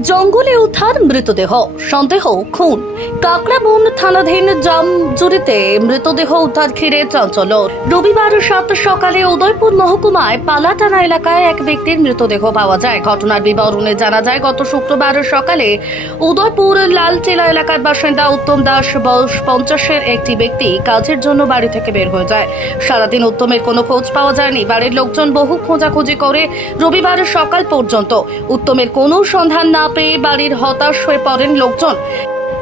জঙ্গলে উদ্ধার মৃতদেহ, সন্দেহ, খুন। কাকড়াবন থানাধীন জামজুরিতে মৃতদেহ উদ্ধার ঘিরে চাঞ্চল্য। রবিবার সাত সকালে উদয়পুর মহকুমায় পালাটানা এলাকায় এক ব্যক্তির মৃতদেহ পাওয়া যায়। ঘটনার বিবরণে জানা যায়, গত শুক্রবার সকালে উদয়পুর লালটিলা এলাকার বাসিন্দা উত্তম দাস বয়স পঞ্চাশের একটি ব্যক্তি কাজের জন্য বাড়ি থেকে বের হয়ে যায়। সারাদিন উত্তমের কোনো খোঁজ পাওয়া যায়নি। বাড়ির লোকজন বহু খোঁজাখুঁজি করে রবিবার সকাল পর্যন্ত উত্তমের কোনো সন্ধান না পেয়ে বাড়ির হতাশ হয়ে পড়েন লোকজন।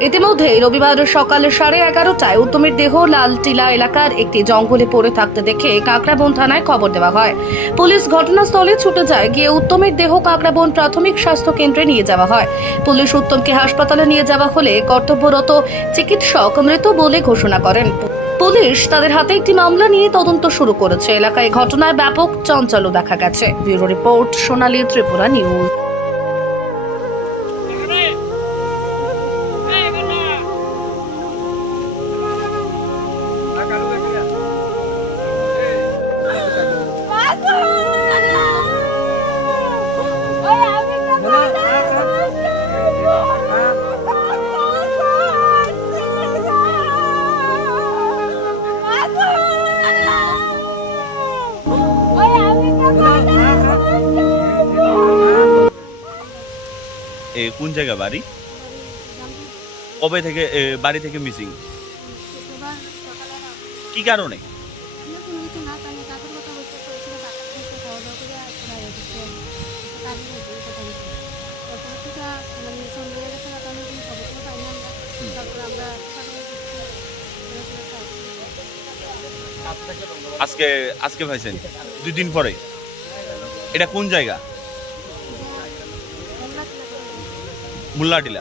ইতিমধ্যে রবিবার সকাল সাড়ে এগারোটায় উত্তমের দেহ লালটিলা এলাকার একটি জঙ্গলে পড়ে থাকতে দেখে কাকড়াবন থানায় খবর দেওয়া হয়। পুলিশ ঘটনাস্থলে ছুটে যায়, গিয়ে উত্তমের দেহ কাকড়াবন প্রাথমিক স্বাস্থ্য কেন্দ্রে নিয়ে যাওয়া হয়। পুলিশ উত্তমকে হাসপাতালে নিয়ে যাওয়া হলে কর্তব্যরত চিকিৎসক মৃত বলে ঘোষণা করেন। পুলিশ তাদের হাতে একটি মামলা নিয়ে তদন্ত শুরু করেছে। এলাকায় ঘটনায় ব্যাপক চঞ্চল দেখা গেছে। Bureau report Sonali Tripura news. কোন জায়গা বাড়ি? কবে থেকে বাড়ি থেকে মিসিং? কি কারণে? আজকে আজকে পাইছেন দুই দিন পরে। এটা কোন জায়গা? முள்ளாட்டில